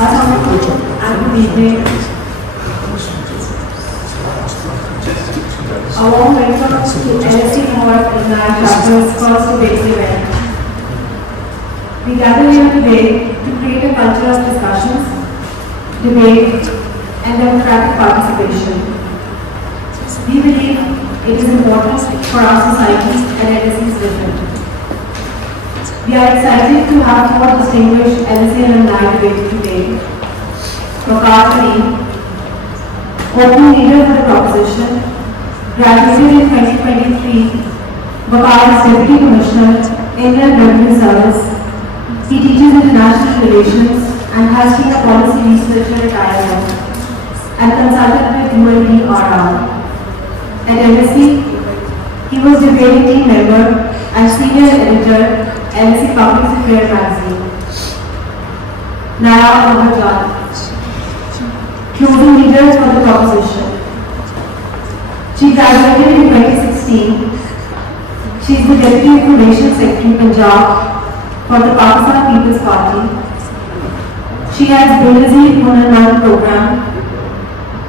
and good evening. A warm welcome to LSE Lahore Alumni chapter's first debate event. We gather here today to create a culture of discussions, debate, and democratic participation. We believe it is important for our society and LSE's vision. We are excited to have four distinguished LSE alumni debate today. Waqar, Karim, opening leader for the proposition, graduated in 2023. Waqar is Deputy Commissioner, Inland Revenue Service. He teaches international relations and has been a policy researcher at IIM and consultant with ULDRR. At LSE, he was debating team member and senior editor, LSE Public Affairs magazine. Nayab, closing leader for the proposition. She graduated in 2016. She is the Deputy Information Secretary Punjab for the Pakistan People's Party. She has Benazir Hunarmand program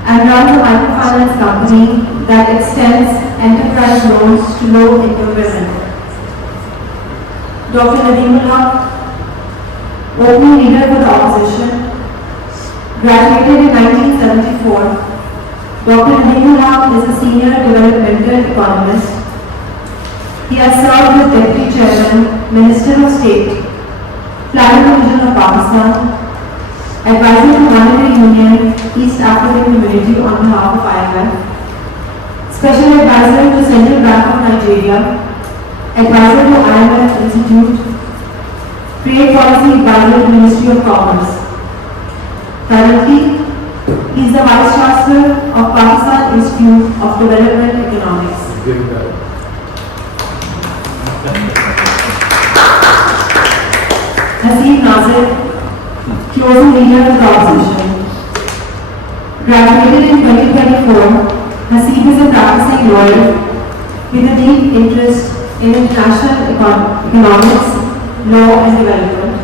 and runs a microfinance company that extends enterprise loans to low-income women. Dr. Nadeem, opening leader for the opposition, graduated in 1974. Dr. Nadeem is a senior developmental economist. He has served as Deputy Chairman, Minister of State, Planning Division of Pakistan, Advisor to Monetary Union, East African Community on behalf of IMF, Special Advisor to Central Bank of Nigeria, Advisor to IMF Institute, Trade Policy Advisor to Ministry of Commerce. Currently, he is the Vice Chancellor of Pakistan Institute of Development Economics. Haseeb Naazir, closing leader of the opposition. Graduated in 2024, Haseeb is a practicing lawyer with a deep interest in international economics, law and development.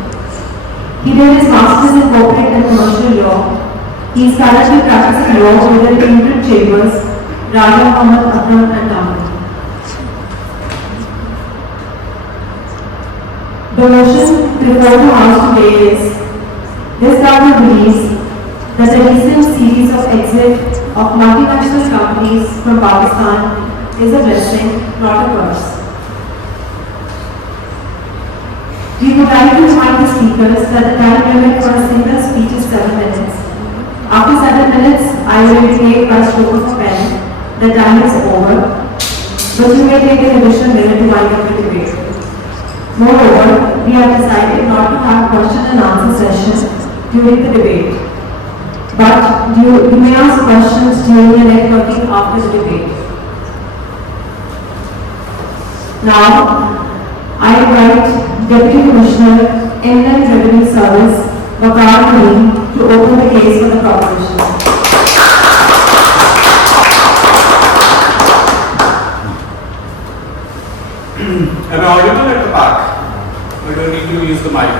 He did his master's in corporate and commercial law. He is currently practicing law with the United Chambers, Raja Muhammad Akram and Tamil. The motion before the House today is, this government believes that the recent series of exit of multinational companies from Pakistan is a blessing, not a curse. We would like to remind the speakers that the time limit for a single speech is 7 minutes. After 7 minutes, I will indicate by stroke of a pen the time is over, but you may take an additional minute to wind up the debate. Moreover, we have decided not to have question and answer session during the debate, but you may ask questions during the networking after the debate. Now, I invite Deputy Commissioner, Inland Revenue Service, Waqar Karim, to open the case for the proposition. Am I audible at the back? I don't need to use the mic.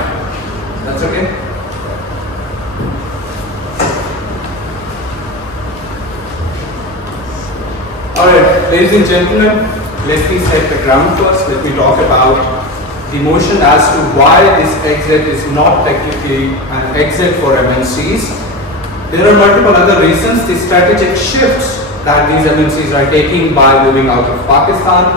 That's okay? Alright, ladies and gentlemen, let me set the ground first. Let me talk about the motion as to why this exit is not technically an exit for MNCs. There are multiple other reasons. The strategic shifts that these MNCs are taking by moving out of Pakistan.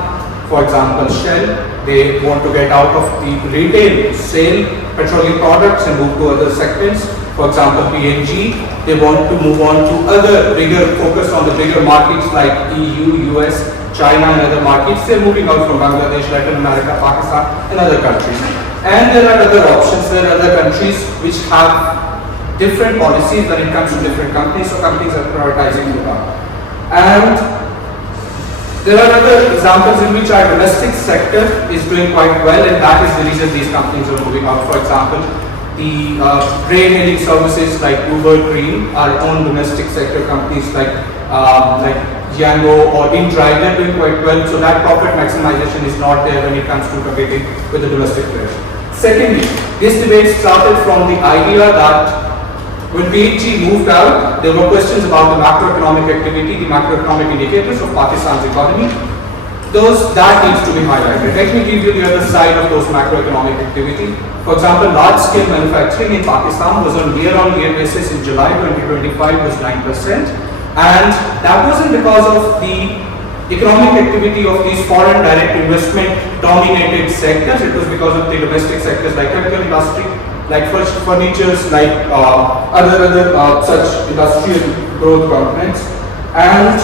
For example, Shell, they want to get out of the retail sale petroleum products and move to other segments. For example, PNG, they want to move on to other bigger, focus on the bigger markets like EU, US, China and other markets. They're moving out from Bangladesh, Latin America, Pakistan and other countries. And there are other options, there are other countries which have different policies when it comes to different companies, so companies are prioritizing the one. And there are other examples in which our domestic sector is doing quite well, and that is the reason these companies are moving out. For example, the grain hailing services like Uber, Karim, our own domestic sector companies like Django or InDrive, they're doing quite well. So that profit maximization is not there when it comes to competing with the domestic players. Secondly, this debate started from the idea that When PHG moved out, there were questions about the macroeconomic activity, the macroeconomic indicators of Pakistan's economy. That needs to be highlighted. Let me give you the other side of those macroeconomic activity. For example, large-scale manufacturing in Pakistan was on year-on-year basis in July 2025 was 9%, and that wasn't because of the economic activity of these foreign direct investment dominated sectors. It was because of the domestic sectors like chemical industry, like furnitures, like other such industrial growth components. And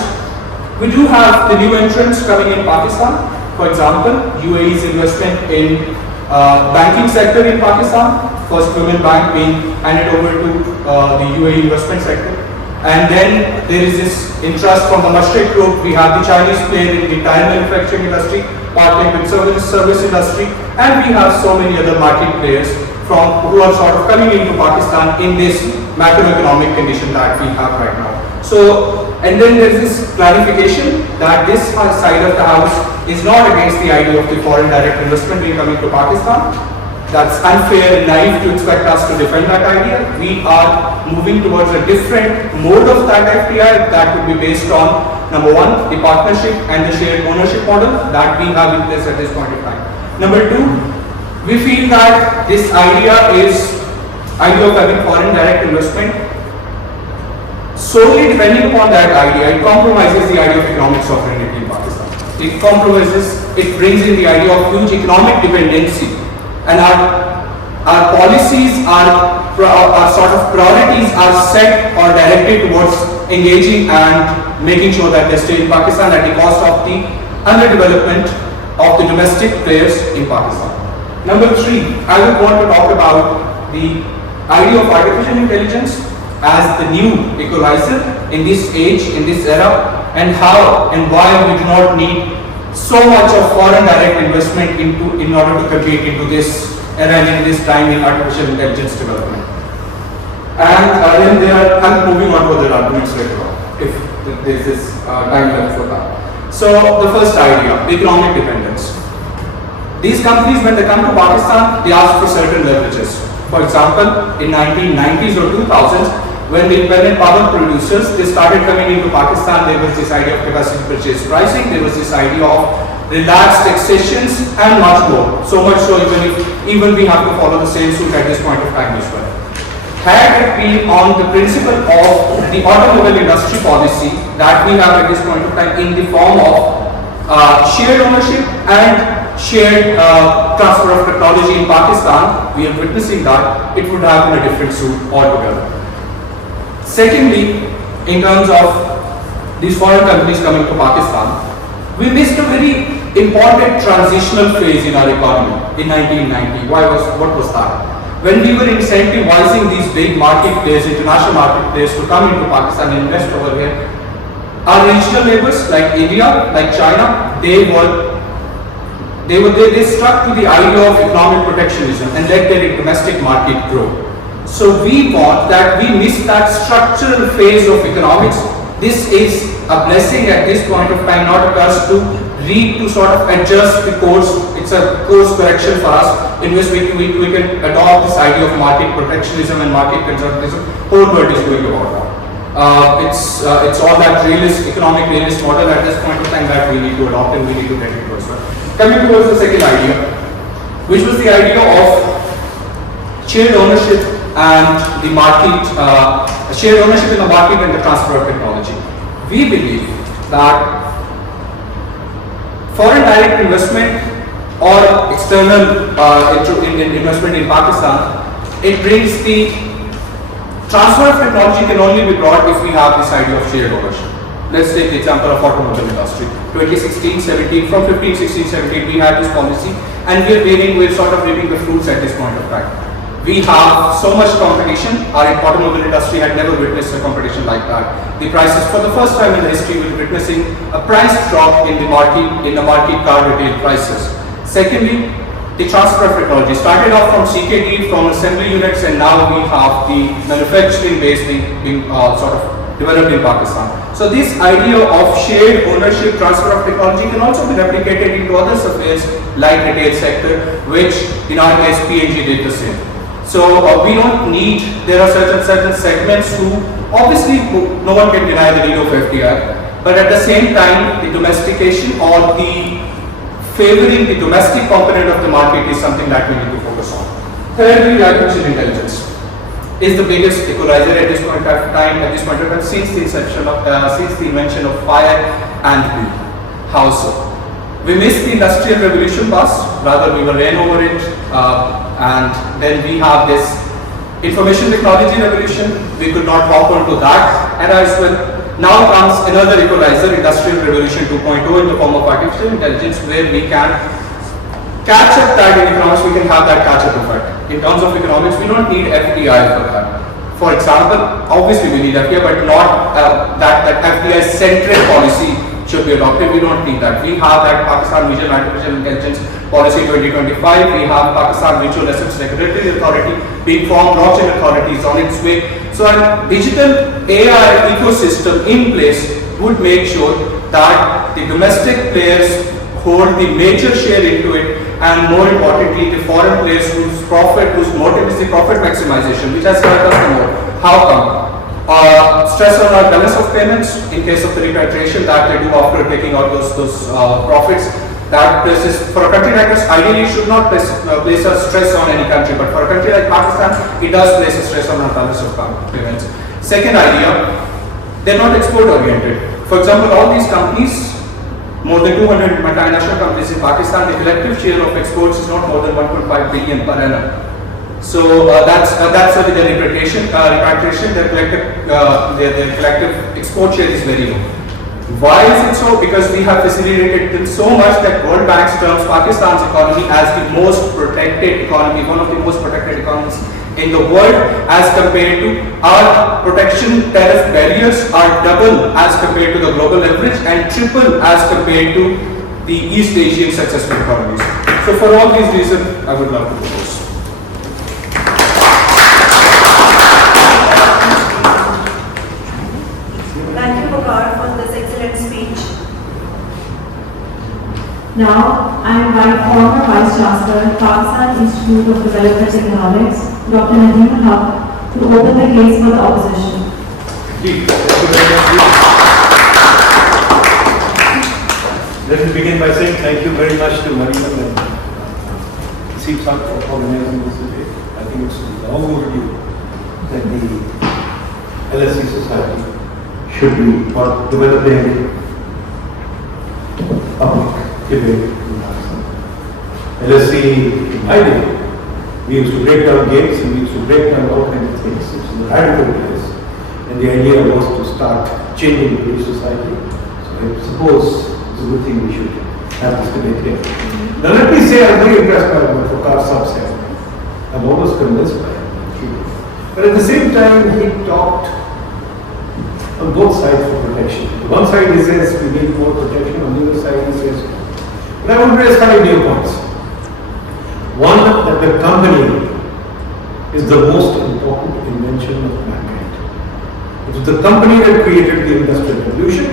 we do have the new entrants coming in Pakistan. For example, UAE's investment in banking sector in Pakistan, first women bank being handed over to the UAE investment sector. And then there is this interest from the Mashriq group. We have the Chinese player in the tire manufacturing industry, partnering with service industry, and we have so many other market players who are sort of coming into Pakistan in this macroeconomic condition that we have right now. So, and then there is this clarification that this side of the house is not against the idea of the foreign direct investment being coming to Pakistan. That's unfair and naive to expect us to defend that idea. We are moving towards a different mode of that FDI that would be based on, number one, the partnership and the shared ownership model that we have in place at this point in time. Number two, we feel that this idea of having foreign direct investment solely depending upon that idea, it compromises the idea of economic sovereignty in Pakistan. It brings in the idea of huge economic dependency, and our policies, our sort of priorities are set or directed towards engaging and making sure that they stay in Pakistan at the cost of the underdevelopment of the domestic players in Pakistan. Number three, I would want to talk about the idea of artificial intelligence as the new equalizer in this age, in this era, and how and why we do not need so much of foreign direct investment in order to compete into this era and in this time in artificial intelligence development. And then I'm moving on to other arguments later on, if there is time left for that. So the first idea, economic dependence. These companies, when they come to Pakistan, they ask for certain leverages. For example, in 1990s or 2000s, when the independent power producers, they started coming into Pakistan, there was this idea of capacity purchase pricing, there was this idea of relaxed taxations and much more. So much so even we have to follow the same suit at this point of time as well. Had it been on the principle of the automobile industry policy that we have at this point of time in the form of shared ownership and shared transfer of technology in Pakistan, we are witnessing that it would have been a different suit altogether. Secondly, in terms of these foreign companies coming to Pakistan, we missed a very important transitional phase in our economy in 1990. What was that? When we were incentivizing these big market players, international market players to come into Pakistan and invest over here, our regional neighbors like India, like China, they stuck to the idea of economic protectionism and let their domestic market grow. So we thought that we missed that structural phase of economics. This is a blessing at this point of time, not a curse to sort of adjust the course. It's a course correction for us in which we can adopt this idea of market protectionism and market conservatism. Whole world is going about that. It's all that economic realist model at this point of time that we need to adopt and we need to get into as well. Coming towards the second idea, which was the idea of shared ownership and the market, shared ownership in the market and the transfer of technology. We believe that foreign direct investment or external investment in Pakistan, it brings the transfer of technology can only be brought if we have this idea of shared ownership. Let's take the example of automobile industry. 2016-17, from 15-16-17, we had this policy, and we're sort of reaping the fruits at this point of time. We have so much competition. Our automobile industry had never witnessed a competition like that. The prices, for the first time in the history, we're witnessing a price drop in the market car retail prices. Secondly, the transfer of technology started off from CKD, from assembly units, and now we have the manufacturing base being sort of developed in Pakistan. So this idea of shared ownership, transfer of technology can also be replicated into other spheres like retail sector, which in our case PNG did the same. So we don't need, there are certain segments who, obviously no one can deny the need of FDI, but at the same time the domestication or the favoring the domestic component of the market is something that we need to focus on. Thirdly, artificial intelligence is the biggest equalizer at this point of time, since the invention of fire and fuel. How so? We missed the industrial revolution bus, rather we were ran over it, and then we have this information technology revolution. We could not hop onto that, and as well, now comes another equalizer, industrial revolution 2.0 in the form of artificial intelligence, where we can catch up that in economics, we can have that catch up effect. In terms of economics, we don't need FDI for that. For example, obviously we need FDI, but not that FDI centric policy should be adopted. We don't need that. We have that Pakistan Vision Artificial Intelligence Policy 2025. We have Pakistan Virtual Assets Regulatory Authority being formed, blockchain authorities on its way. So a digital AI ecosystem in place would make sure that the domestic players hold the major share into it, and more importantly the foreign players whose motive is the profit maximization, which has hurt us the more. How come? Stress on our balance of payments in case of the repatriation that they do after taking out those profits. That places, for a country like us, ideally should not place a stress on any country, but for a country like Pakistan, it does place a stress on our balance of payments. Second idea, they're not export oriented. For example, all these companies, more than 200 multinational companies in Pakistan, the collective share of exports is not more than 1.5 billion per annum. So that's with the repatriation, their collective export share is very low. Why is it so? Because we have facilitated them so much that World Bank terms Pakistan's economy as the most protected economy, one of the most protected economies in the world, as compared to our protection tariff barriers are double as compared to the global average and triple as compared to the East Asian successful economies. So for all these reasons, I would love to propose. Thank you, Waqar, for this excellent speech. Now, I invite former Vice Chancellor, Pakistan Institute of Development Economics, Dr. Nadeem to open the case for the opposition. Let me begin by saying thank you very much to Karim and Haseeb for organizing this debate. I think it's long overdue that the LSE society should be developing public debate in Pakistan. LSE, in my day, we used to break down gates and we used to break down all kinds of things. It's a radical place. And the idea was to start changing the British society. So I suppose it's a good thing we should have this debate here. Now let me say I'm very impressed by what Waqar said. I'm almost convinced by him. But at the same time, he talked on both sides for protection. On one side he says we need more protection, on the other side he says, but I want to raise 5 new points. One, that the company is the most important invention of mankind. It was the company that created the industrial revolution.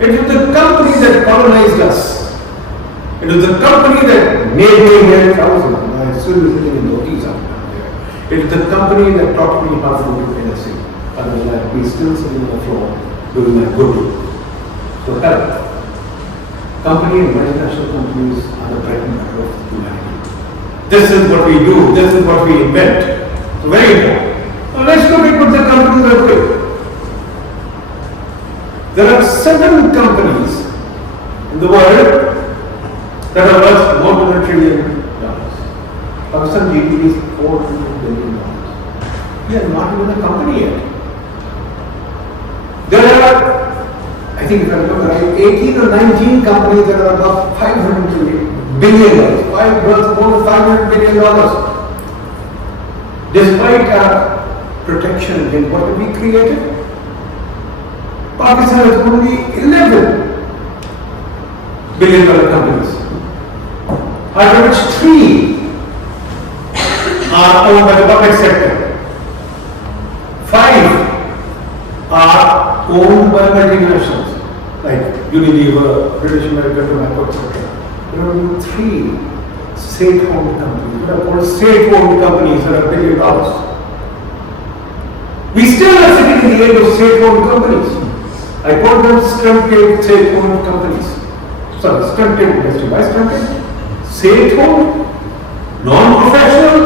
It was the company that colonized us. It was the company that made me here thousands. I still living in notice out there. It was the company that taught me how to do anything. Otherwise, I'd be still sitting on the floor doing my good. So help. Company and multinational companies are the bread and butter of humanity. This is what we do. This is what we invent. So very important. Now let's look at what the companies are doing. There are 7 companies in the world that are worth more than $1 trillion. Pakistan GDP is $400 billion. We are not even a company yet. There are, I think if I remember right, 18 or 19 companies that are above $500 billion, worth more than $500 billion. Despite our protection against what have we created? Pakistan has only $11 billion companies, out of which 3 are owned by the public sector. 5 are owned by multinationals, like Unilever, British American Tobacco, etc. There are only 3 state-owned companies could have called state-owned companies that are $1 billion. We still are sitting in the age of state-owned companies. I call them stunted state-owned companies. Sorry, stunted industry. Why stunted? State-owned, non-professional,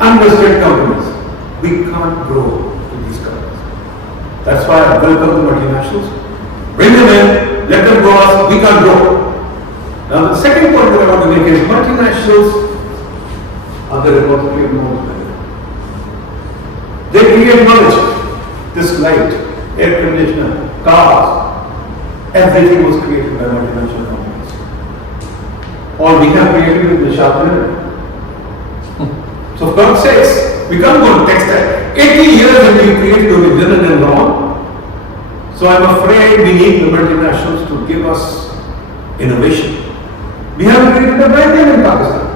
unlisted companies. We can't grow in these companies. That's why I welcome the multinationals. Bring them in, let them grow us, we can't grow. Now the second point that I want to make is multinationals are the repository of knowledge. They create knowledge. This light, air conditioner, cars, everything was created by multinational companies. All we have created is the sharpener. So for God's sakes, we can't go to textile. 80 years and we created only linen and lawn. So I'm afraid we need the multinationals to give us innovation. We have created a brand name in Pakistan.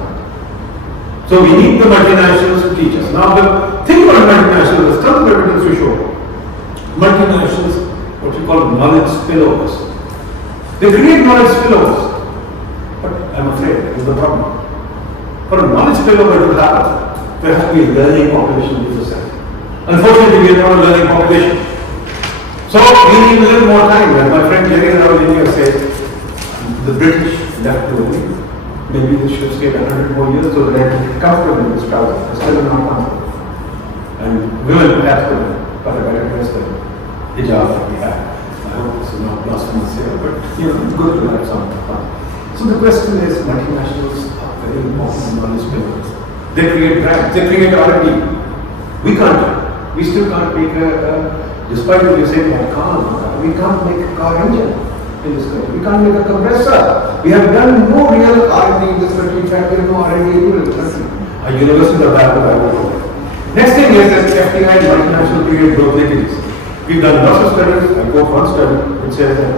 So we need the multinationals to teach us. Now the thing about multinationals, there's tons of evidence to show. Multinationals, what you call knowledge spillovers. They create knowledge spillovers. But I'm afraid there's a problem. For a knowledge spillover to happen, there has to be a learning population in the society. Unfortunately, we are not a learning population. So we need a little more time. As my friend Jerry around India said, the British left the way. Maybe they should stay 100 more years so that they can comfortable in this trouble. It's still not comfortable. And women perhaps could got a better dress than hijab that we have. I hope this is not blasphemous here, but good to have some fun. So the question is, multinationals are very important knowledge builders. They create brands, they create R&D. We can't. We still can't make despite what you say about car, we can't make a car engine in this country. We can't make a compressor. We have done no real R&D in this country. In fact, we have no R&D in this country. Our universities are bad. Next thing is that FDI and multinational create growth linkages. We've done lots of studies. I quote one study which says that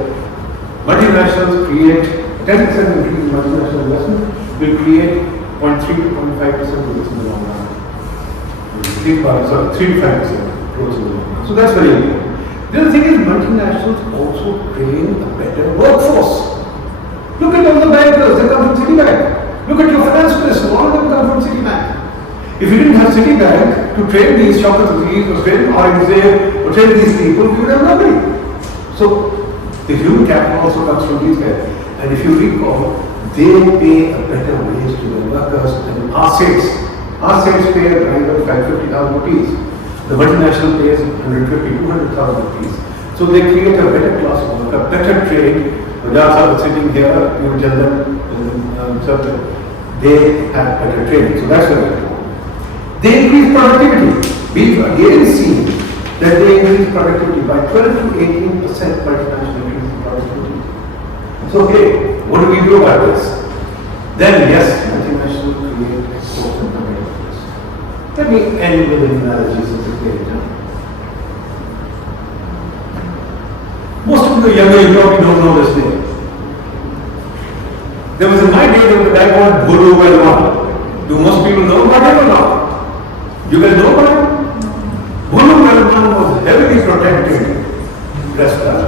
multinationals create 10% increase in multinational investment will create 0.3 to 0.5% growth in the long run. 3 to 5% growth in the long run. So that's very important. The other thing is multinationals also train a better workforce. Look at all the bankers, they come from Citibank. Look at your finance minister, all of them come from Citibank. If you didn't have Citibank to train these Shaukat or train Aurangzeb or train these people, we would have nobody. So the human capital also comes from these guys. And if you recall, they pay a better wage to their workers than our states. Our states pay a driver 550,000 rupees. The multinational pays 150, 200,000 rupees. So they create a better class of worker, better trade. Rajas are sitting here, you tell them, they have better training. So that's very important. They increase productivity. We've again seen that they increase productivity by 12 to 18% multinational increase in productivity. So okay, what do we do about this? Then yes, multinational create exports and competitiveness. Let me end with an analogy since it's very time. Most of the younger you probably don't know this name. There was in my day there was a guy called Guru Velman. Do most people know about him or not? You guys know about him? Guru Velman was heavily protected wrestler.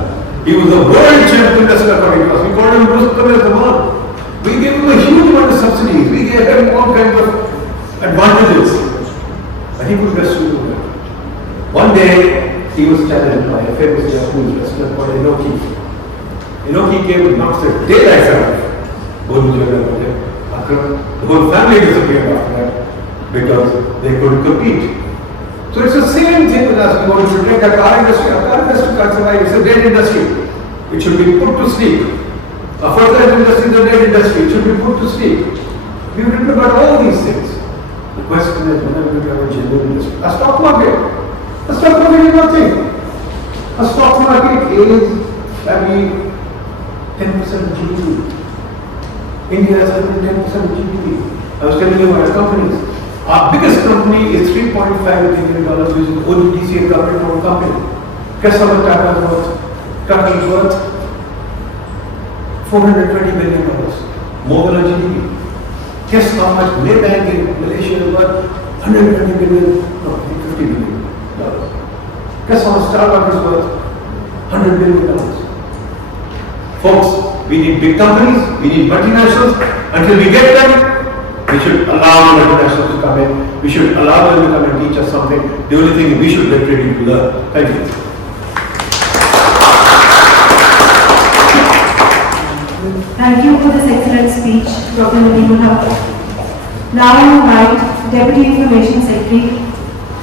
He was a world champion wrestler according to us. We called him Rustam as the man. We gave him a huge amount of subsidies. We gave him all kinds of advantages. And he was wrestling with them. One day, he was challenged by a famous Japanese wrestler called Inoki. Inoki came and knocked the daylights out of him. The whole family disappeared after that because they couldn't compete. So it's the same thing with us. We want to protect our car industry. Our car industry can't survive. It's a dead industry. It should be put to sleep. Our fertilizer industry is a dead industry. It should be put to sleep. We've written about all these things. The question is whether we have a genuine industry. A stock market. A stock market is nothing. A stock market is maybe 10% of GDP. India has 110% of GDP. I was telling you about our companies. Our biggest company is $3.5 billion, which is ONGC, a government-owned company. Guess how much Tata is worth? Tata is worth $420 billion, more than our GDP. Guess how much Maybank in Malaysia is worth? $150 billion. Guess how much Starbucks is worth? $100 billion. Folks, we need big companies, we need multinationals. Until we get them, We should allow multinationals to come in. We should allow them to come and teach us something. The only thing we should get ready to learn. Thank you. Thank you for this excellent speech, Dr. Nadeem. Now I invite Deputy Information Secretary,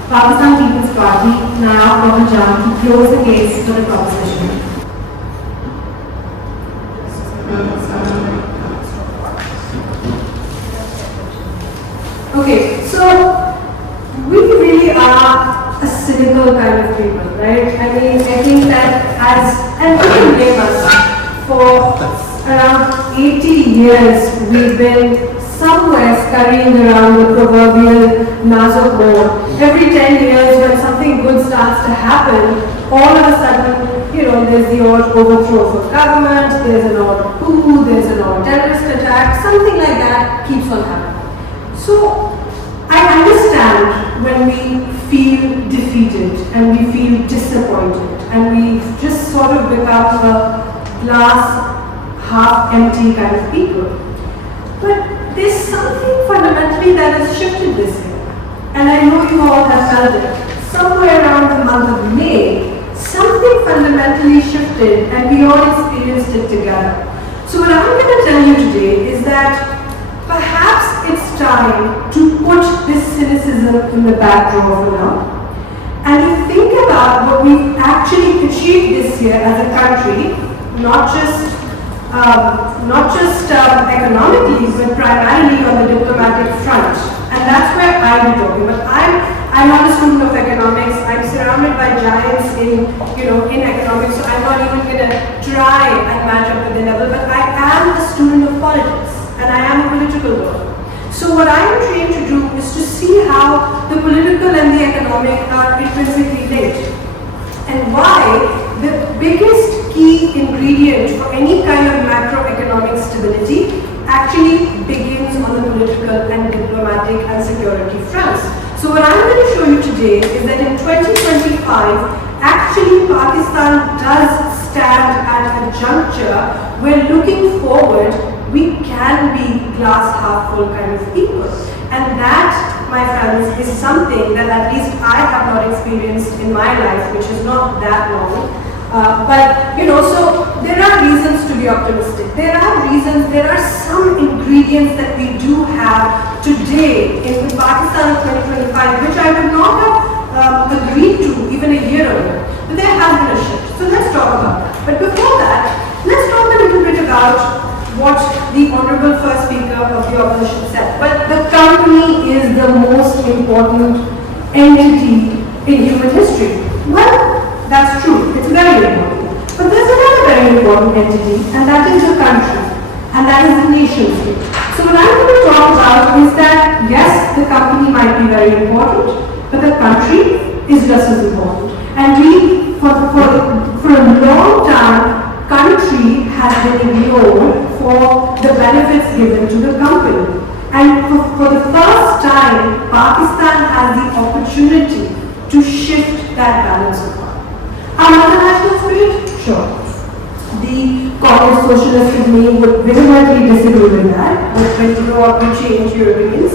Pakistan People's Party, Nayab, to close the case for the proposition. Okay, so we really are a cynical kind of people, right? I mean, I think that and you can blame us for around 80 years we've been somewhere scurrying around the proverbial Naazir board. Every 10 years when something good starts to happen, all of a sudden, you know, there's the odd overthrow of a government, there's an odd coup, there's an odd terrorist attack, something like that keeps on happening. So, I understand when we feel defeated and we feel disappointed and we just sort of become a glass half empty kind of people. But there's something fundamentally that has shifted this year. And I know you all have felt it. Somewhere around the month of May, something fundamentally shifted and we all experienced it together. So what I'm going to tell you today is that perhaps it's time to put this cynicism in the back drawer for now and to think about what we've actually achieved this year as a country, not just economically, but primarily on the diplomatic front. And that's where I'll be talking. But I'm not a student of economics. I'm surrounded by giants in economics, so I'm not even going to try and match up with their level. But I am a student of politics, and I am a political worker. So what I am trained to do is to see how the political and the economic are intrinsically linked, and why the biggest key ingredient for any kind of macroeconomic stability actually begins on the political and diplomatic and security fronts. So what I'm going to show you today is that in 2025, actually Pakistan does stand at a juncture where, looking forward, we can be glass half full kind of people. And that, my friends, is something that at least I have not experienced in my life, which is not that long. So there are reasons to be optimistic. There are some ingredients that we do have today in the Pakistan of 2025, which I would not have agreed to even a year ago. But there has been a shift. So let's talk about that. But before that, let's talk a little bit about what the Honourable First Speaker of the Opposition said. But the company is the most important entity in human history. Well, that's true. It's very important. But there's another very important entity, and that is the country, and that is the nation state. So what I'm going to talk about is that, yes, the company might be very important, but the country is just as important. And for a long time, country has been ignored for the benefits given to the company. And for the first time, Pakistan has the opportunity to shift that balance of power. Our multinational spirit? Sure. The Communist Socialist in me would vehemently disagree with that, when you grow up, you change your opinions.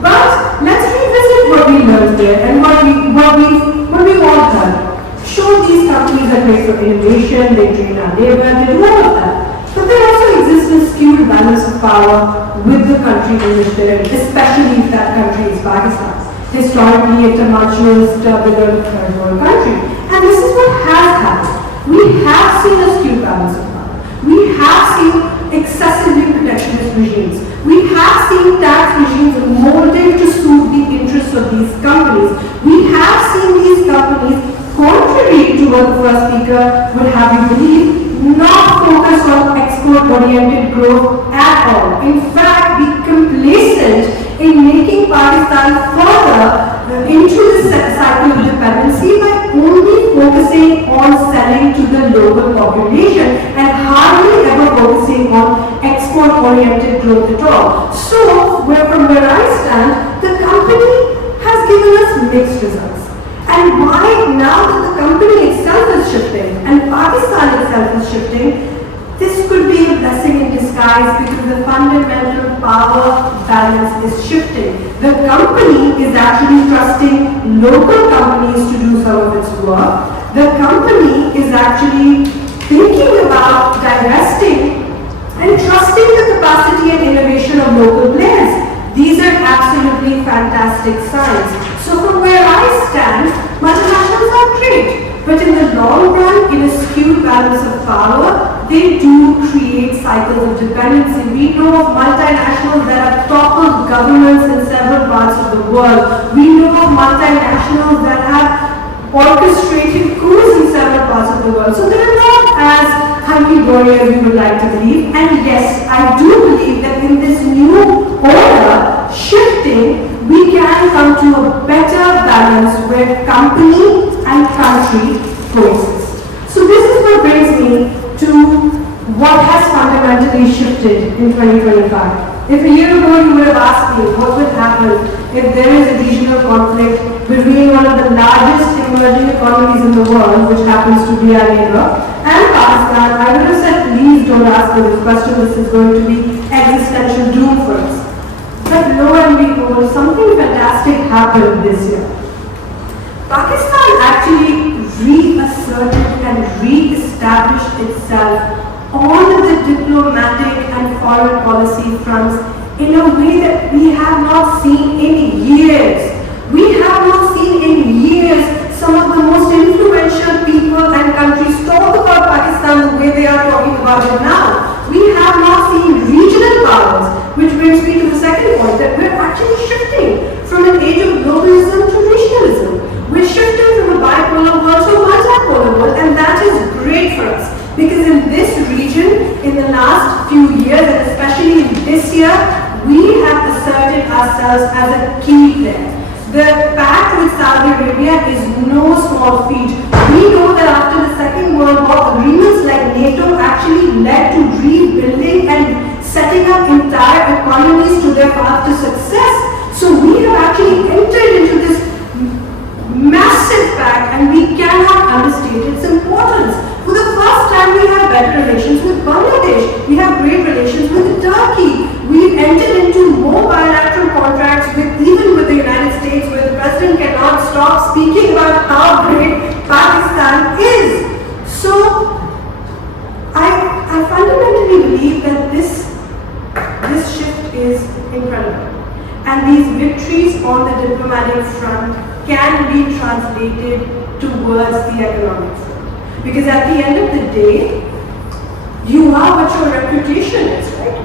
But let's revisit what we learned there and what we all heard. Sure, these companies are great for innovation, they train our labor, they do all of that. But there also exists a skewed balance of power with the country in which they're in, especially if that country is Pakistan. Historically, a tumultuous, turbulent third world country. And this is what has happened. We have seen a skewed balance of power. We have seen excessively protectionist regimes. We have seen tax regimes molded to suit the interests of these companies. We have seen these companies, contrary to what the First Speaker would have you believe, not focus on export-oriented growth at all. In fact, be complacent in making Pakistan further into the cycle of dependency by only focusing on selling to the local population and hardly ever focusing on export-oriented growth at all. So, from where I stand, the company has given us mixed results. And why, now that the company itself is shifting and Pakistan itself is shifting, This could be a blessing in disguise because the fundamental power balance is shifting. The company is actually trusting local companies to do some of its work. The company is actually thinking about divesting and trusting the capacity and innovation of local players. These are absolutely fantastic signs. So from where I stand, multinationals are great, but in the long run, in a skewed balance of power, they do create cycles of dependency. We know of multinationals that have toppled governments in several parts of the world. We know of multinationals that have orchestrated coups in several parts of the world. So they're not as hunky-dory as we would like to believe. And yes, I do believe that in this new order, shifting, we can come to a better balance where company and country coexist. So this is what brings me to what has fundamentally shifted in 2025. If a year ago you would have asked me what would happen if there is a regional conflict between one of the largest emerging economies in the world, which happens to be our neighbor, and Pakistan, I would have said, please don't ask me this question, this is going to be existential doom for us. But lo and behold, something fantastic happened this year. Pakistan actually reasserted and re-established itself on the diplomatic and foreign policy fronts in a way that we have not seen in years. We have not seen in years some of the most influential people and countries talk about Pakistan the way they are talking about it now. We have not seen regional powers, which brings me to the second point, that we're actually shifting from an age of globalism to regionalism. We're shifting from a bipolar world to a multipolar world, and that is great for us. Because in this region, in the last few years, and especially this year, we have asserted ourselves as a key player. The pact with Saudi Arabia is no small feat. We know that after the Second World War, agreements like NATO actually led to rebuilding and setting up entire economies to their path to success. So we have actually entered into this massive pact, and we cannot understate its importance. For the first time, we have better relations with Bangladesh. We have great relations with Turkey. We've entered into more bilateral contracts even with the United States, where the president cannot stop speaking about how great Pakistan is. So, I fundamentally believe that this shift is incredible. And these victories on the diplomatic front can be translated towards the economic front. Because at the end of the day, you are what your reputation is, right?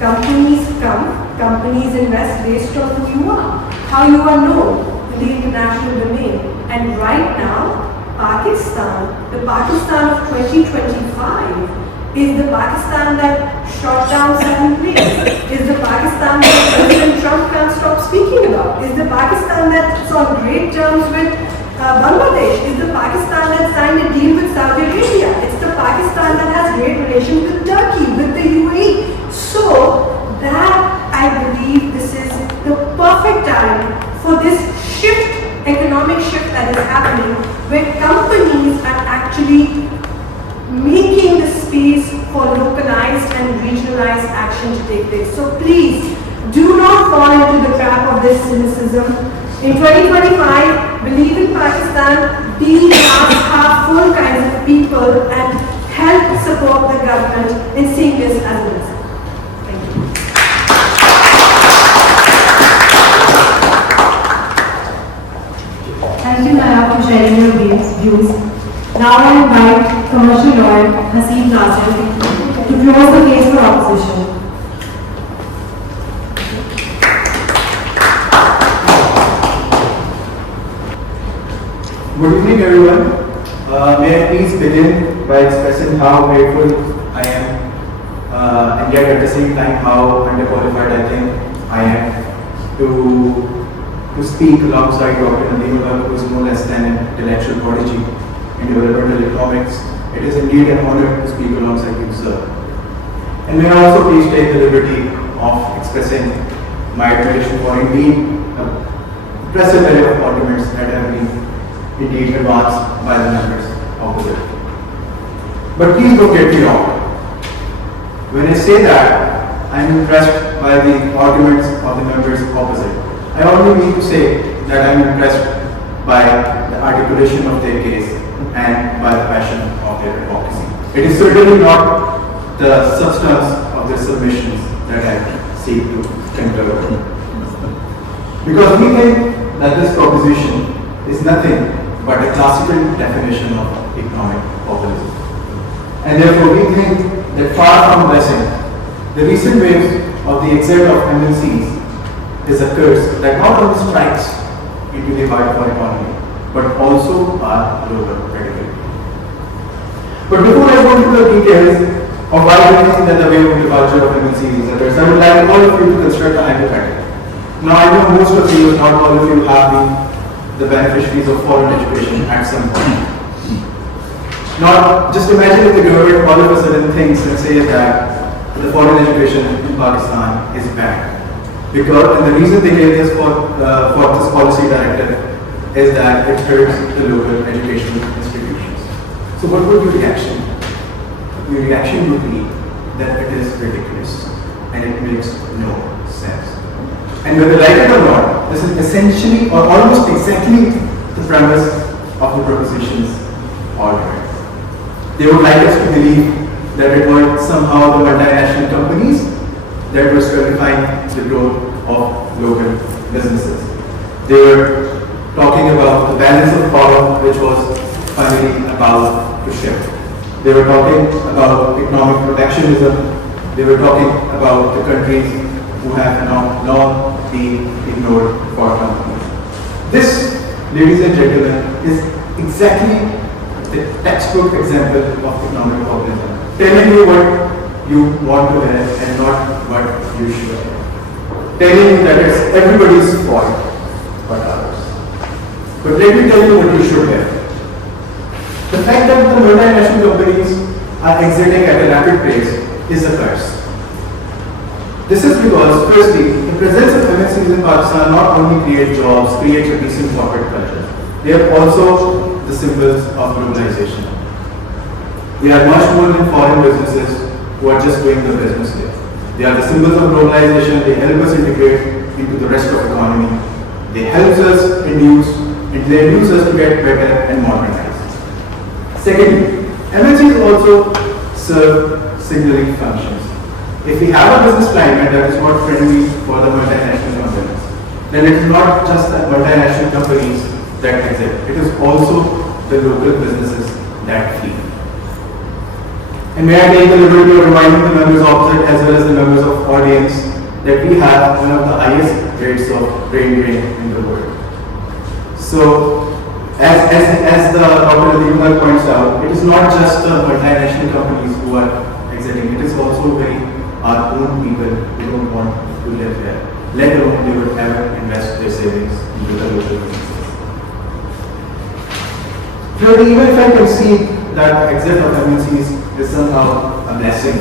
Companies come, companies invest based on who you are, how you are known in the international domain. And right now, Pakistan, the Pakistan of 2025, is the Pakistan that shot down 7 planes, is the Pakistan that President Trump can't stop speaking about, is the Pakistan that's on great terms with Bangladesh, is the Pakistan that signed a deal with Saudi Arabia, it's the Pakistan that has great relations with Turkey, with the UAE. So that, I believe, this is the perfect time for this shift, economic shift that is happening, where companies are actually making the space for localized and regionalized action to take place. So please, do not fall into the trap of this cynicism. In 2025, believe in Pakistan, be glass full kinds of people, and help support the government in seeing this as a lesson. Thank you. Thank you, Nayab, for sharing your views. Now I invite commercial lawyer Haseeb Naazir to close the case for opposition. Good evening, everyone. May I please begin by expressing how grateful I am, and yet at the same time how underqualified I think I am to speak alongside Dr. Nadeem, who is no less than an intellectual prodigy in developmental economics. It is indeed an honor to speak alongside you, sir. And may I also please take the liberty of expressing my admiration for indeed impressive array of arguments that have been indeed advanced by the members of the bill. But please don't get me wrong. When I say that, I am impressed by the arguments of the members opposite. I only mean to say that I am impressed by the articulation of their case and by the passion of their advocacy. It is certainly not the substance of their submissions that I seek to conclude. Because we think that this proposition is nothing but a classical definition of economic populism. And therefore we think that far from blessing, the recent wave of the exit of MNCs is a curse that not only strikes into the hardcore economy, but also our global credibility. But before I go into the details of why we think that the wave of departure of MNCs is a curse, I would like all of you to construct a hypothetical. Now I know most of you, if not all of you, have been the beneficiaries of foreign education at some point. Now, just imagine if the government all of a sudden thinks and says that the foreign education in Pakistan is bad. Because, and the reason they gave this for this policy directive is that it hurts the local educational institutions. So what would your reaction? Your reaction would be that it is ridiculous and it makes no sense. And whether like it or not, this is essentially or almost exactly the premise of the propositions already. They would like us to believe that it were somehow the multinational companies that were certifying the growth of local businesses. They were talking about the balance of power which was finally about to shift. They were talking about economic protectionism. They were talking about the countries who have now long been ignored for companies. This, ladies and gentlemen, is exactly the textbook example of economic populism. Telling you what you want to have and not what you should have. Telling you that it's everybody's fault but ours. But let me tell you what you should have. The fact that the multinational companies are exiting at a rapid pace is a curse. This is because, firstly, the presence of MNCs in Pakistan not only creates jobs, creates a decent corporate culture, they are also the symbols of globalization. They are much more than foreign businesses who are just doing the business there. They are the symbols of globalization. They help us integrate into the rest of the economy. They help us induce us to get better and modernized. Secondly, MNCs also serve signaling functions. If we have a business climate that is not friendly for the multinational companies, then it is not just the multinational companies that exist. It is also the local businesses that flee. And may I take the liberty of reminding the members opposite as well as the members of audience that we have one of the highest rates of brain drain in the world. So, as the Dr. Nadeem points out, it is not just the multinational companies who are exiting. It is also our own people who don't want to live here, let alone they would ever invest their savings into the local businesses. Thirdly, even if I concede that the exit of MNCs is somehow a blessing,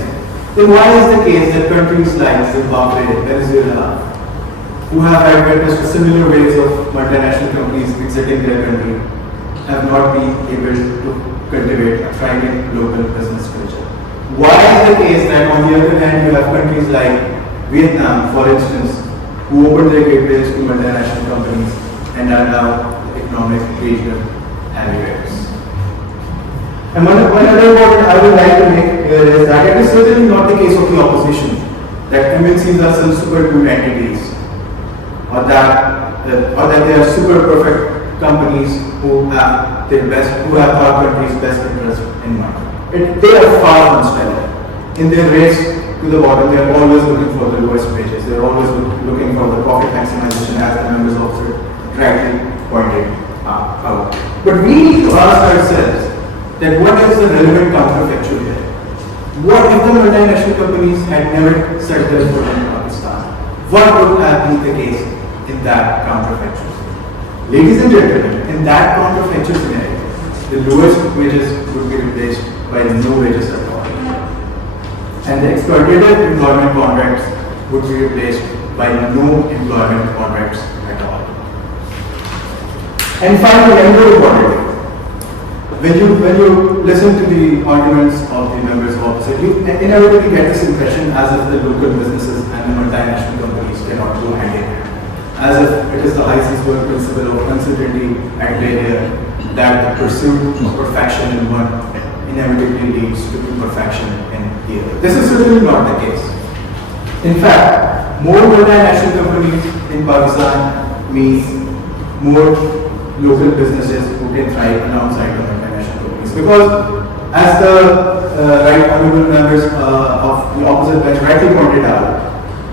then why is the case that countries like Zimbabwe, Venezuela, who have had witnessed similar waves of multinational companies exiting their country, have not been able to cultivate a thriving local business culture? Why is the case that on the other hand you have countries like Vietnam, for instance, who opened their gateways to multinational companies and are now the economic regional heavyweights? And one other point I would like to make here is that it is certainly not the case of the opposition that MNCs are some super good entities or that they are super perfect companies who have our country's best interest in mind. They are far from stellar. In their race to the bottom, they are always looking for the lowest wages. They are always looking for the profit maximization, as the members also rightly pointed out. But we need to ask ourselves that what is the relevant counterfactual here? What if the multinational companies had never set their foot in Pakistan? What would have been the case in that counterfactual? Ladies and gentlemen, in that counterfactual scenario, the lowest wages would be replaced by no wages at all. And the exploitative employment contracts would be replaced by no employment contracts at all. And finally, and more importantly, when you listen to the arguments of the members of opposite. You inevitably get this impression as if the local businesses and the multinational companies cannot go hand in hand. As if it is the Heisenberg principle of uncertainty at play here, that the pursuit of perfection in one inevitably leads to imperfection in the other. This is certainly not the case. In fact, more multinational companies in Pakistan means more local businesses who can thrive alongside the multinational companies. Because as the right honorable members of the opposite bench rightly pointed out,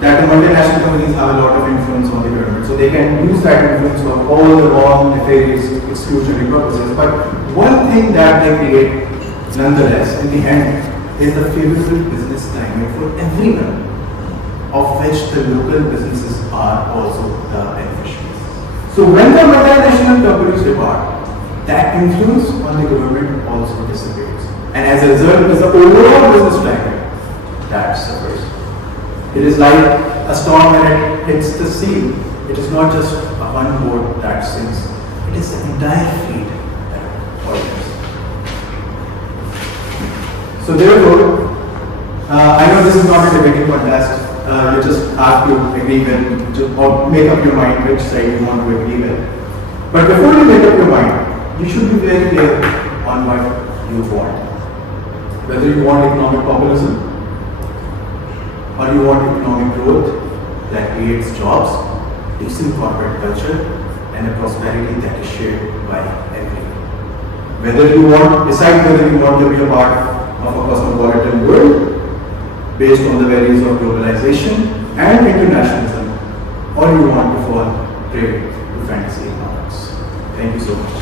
that the multinational companies have a lot of influence on the government. So they can use that influence for all the wrong, nefarious, exclusionary purposes. But one thing that they create, nonetheless, in the end, is the favorable business climate for everyone, of which the local businesses are also the beneficiaries. So when the multinational companies depart, that influence on the government also disappears. And as a result, it is the overall business climate that suffers. It is like a storm when it hits the sea. It is not just a one boat that sinks. It is the entire fleet that falters. So therefore, I know this is not a debating contest. You just have to agree with or make up your mind which side you want to agree with. But before you make up your mind, you should be very clear on what you want. Whether you want economic populism, or you want economic growth that creates jobs, decent corporate culture, and a prosperity that is shared by everyone. Decide whether you want to be a part of a cosmopolitan world based on the values of globalization and internationalism, or you want to fall prey to fantasy economics. Thank you so much.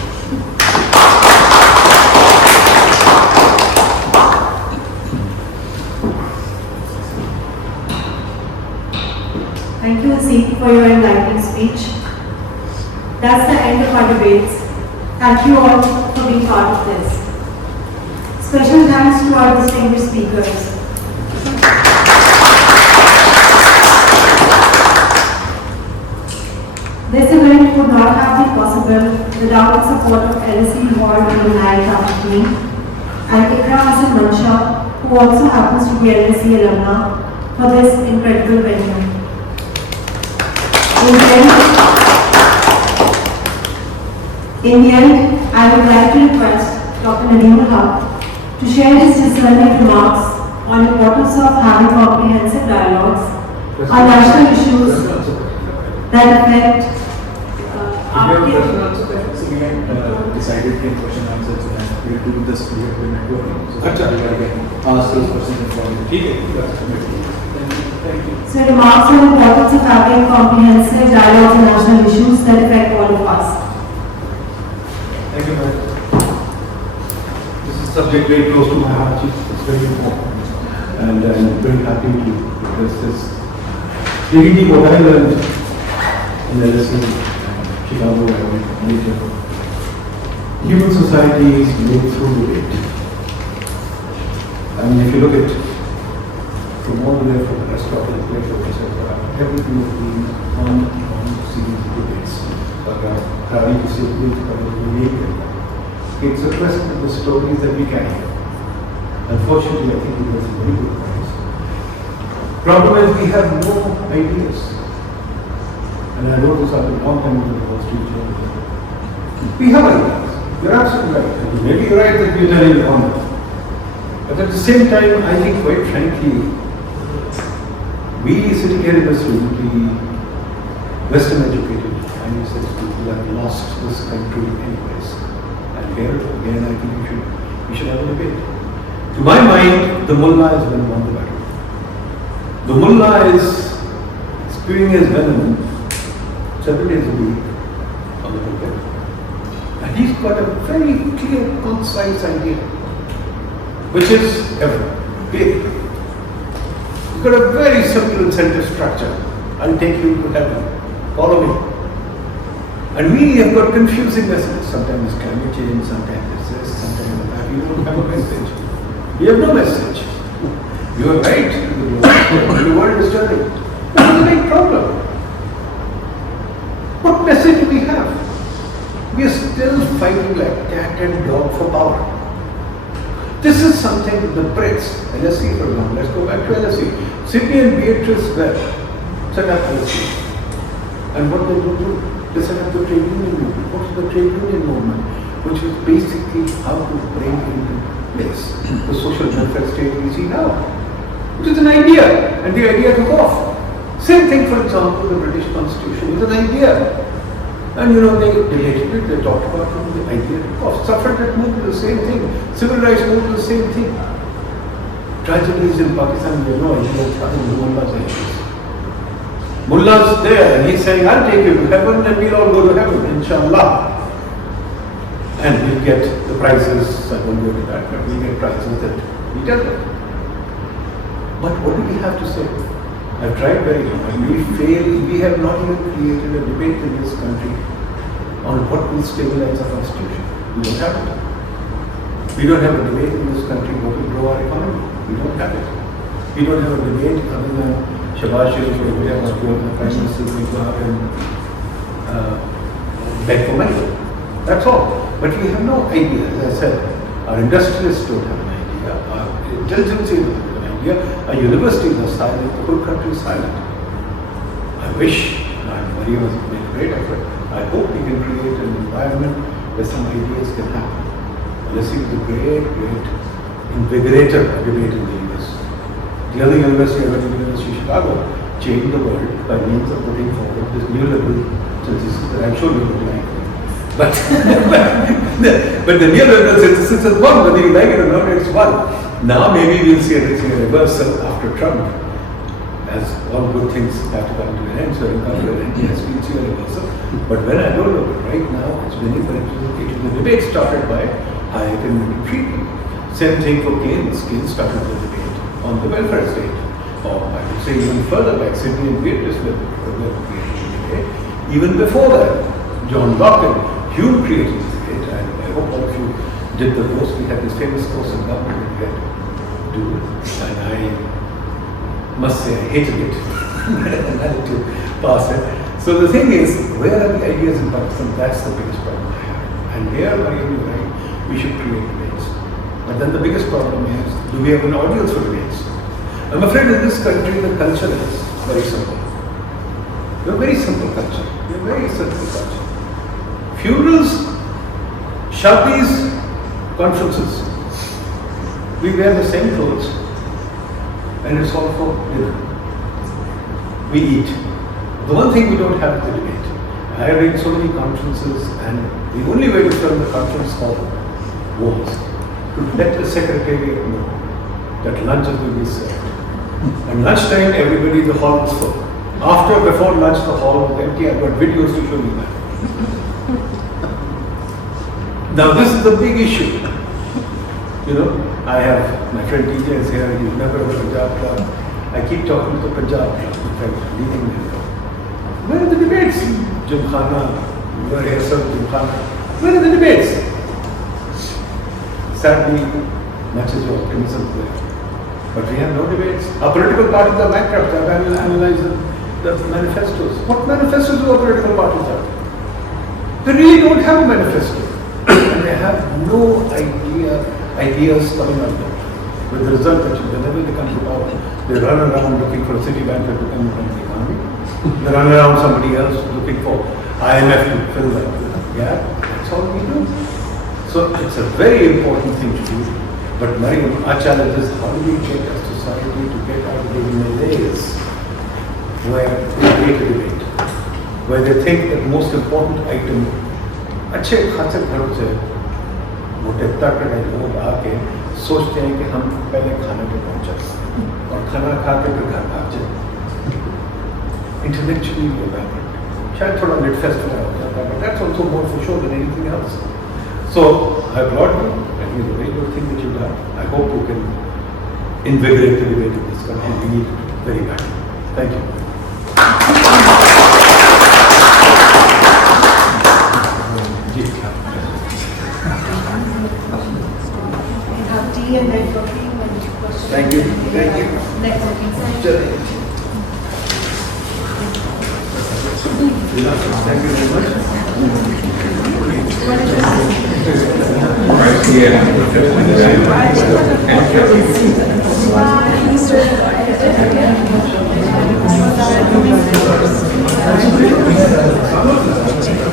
Thank you, Haseeb, for your enlightening speech. That's the end of our debates. Thank you all for being part of this. Special thanks to our distinguished speakers. This event would not have been possible without the support of LSE Lahore Alumni Lahore and Haseeb, who also happens to be LSE alumna, for this incredible venue. In the end, I would like to request Dr. Nadeem to share his discerning remarks on the importance of having comprehensive dialogues on national issues that affect So we had decided in question answers and we do this clear to networking. So that's why we can ask those questions in front of Thank you. So remarks on the importance of having comprehensive dialogues on national issues that affect all of us. Thank you, madam. This is a subject very close to my heart. It's very important. And I'm very happy to address this. Digging what I learned in LSE, Chicago, and later, human societies move through debate. I mean, if you look at from all the way from Aristotle, Plato, etc., everything has been on series of debates. Karim it's a question of the stories that we carry. Unfortunately, I think it was a very good points. Problem is we have no ideas. And I wrote this up a long time ago in the Wall Street Journal. We have ideas. You're absolutely right. Maybe you're right that we're telling you on it. But at the same time, I think quite frankly, we sitting here in this room, we Western educated, and we said people have lost this country anyways. And here again, I think we should have a debate. To my mind, the mullah is when won the battle. The mullah is spewing his venom 7 days a week on the pulpit. And he's got a very clear, concise idea, which is big. He's got a very simple incentive structure. I'll take you to heaven. Follow me. And we have got confusing messages. Sometimes it's climate change, sometimes it's this, sometimes that. We don't have a message. We have no message. You are right. The world is turning. That's the big problem. What message do we have? We are still fighting like cat and dog for power. This is something the Brits, LSE for example, let's go back to LSE. Sydney and Beatrice Webb set up LSE. And what did they do? They set up the trade union movement. What was the trade union movement? Which was basically how to bring into place the social welfare state we see now. Which is an idea, and the idea took off. Same thing, for example, the British Constitution was an idea. And you know, they debated it, they talked about it, the idea took off. Suffragette movement was the same thing, civil rights movement was the same thing. Tragedies in Pakistan, you know, Mullah's ideas. Mullah's there, and he's saying, I'll take you to heaven, and we'll all go to heaven, inshallah. And we'll get the prizes, I won't go to that, but we'll get prizes that we tell them. But what do we have to say? I've tried very hard. We failed. We have not even created a debate in this country on what will stabilize our constitution. We don't have it. We don't have a debate in this country what will grow our economy. We don't have it. We don't have a debate other than Shabazz Sharif or whatever, the Prime Minister will go out and beg for money. That's all. But we have no idea. As I said, our industrialists don't have an idea. Our intelligence don't have an idea. Our universities are silent. The whole country is silent. I wish, and Maria was made a great effort. I hope we can create an environment where some ideas can happen. LSE is a great invigorator of debate in the US. The other university, I went to the University of Chicago, changed the world by means of putting forward this new liberal synthesis that I'm sure you would like. But the neoliberal synthesis is one, whether you like it or not, it's one. Now maybe we'll see a reversal after Trump, as all good things have to come to an end. So in the end, yes, we'll see a reversal. But when I don't know, right now it's been it was a debate started by Haque and Friedman. Same thing for Keynes. Keynes started the debate on the welfare state. Or I would say even further back, Sydney and Beatrice were created the debate. Even before that, John Locke and Hume created the debate, and I hope all of you did the course. We had this famous course in government that we had to do, and I must say I hated it. I had to pass it. So the thing is, where are the ideas in Pakistan? That's the biggest problem I have. And here, Maria, you're right, we should create debates. But then the biggest problem is, do we have an audience for debates? I'm afraid in this country, the culture is very simple. We're a very simple culture. We're a very simple culture. Funerals, shadis, conferences. We wear the same clothes, and it's all for dinner. We eat. The one thing we don't have is the debate. I have been in so many conferences, and the only way to turn the conference hall was to let the secretariat know that lunches will be served. And lunchtime, everybody in the hall was full. Before lunch, the hall was empty. I've got videos to show you that. Now, this is a big issue. You know, I have my friend TJ is here. He's a member of the Punjab Club. I keep talking to the Punjab Club, in fact, leading them. Where are the debates? Jumkhana, you are here, sir, Jumkhana. Where are the debates? Sadly, much is your optimism there. But we have no debates. Our political parties are bankrupt. I've analyzed the manifestos. What manifestos do our political parties have? They really don't have a manifesto. And they have no ideas coming out of it. With the result that whenever they come to power, they run around looking for a city banker to come and run the economy. They run around somebody else looking for IMF to fill that gap. That's all we do. So it's a very important thing to do. But Mariam, our challenge is how do we get a society to get out of the malaise where they make a debate, where they think that the most important item, अच्छे खासे घरों से मोटे तकड़े लोग आके सोचते हैं कि हम पहले खाने पे पहुंचे और खाना खा के फिर घर भाग जाए. Intellectually we are bankrupt. शायद थोड़ा mid festival हो जाता है, but that's also more for sure than anything else. So I applaud you. I think it's a very good thing that you've done. I hope you can invigorate the debate in this country. We need it very badly. Thank you. And networking and questions. Thank you. Thank you. Networking. Thank you very much. Right here. Thank you.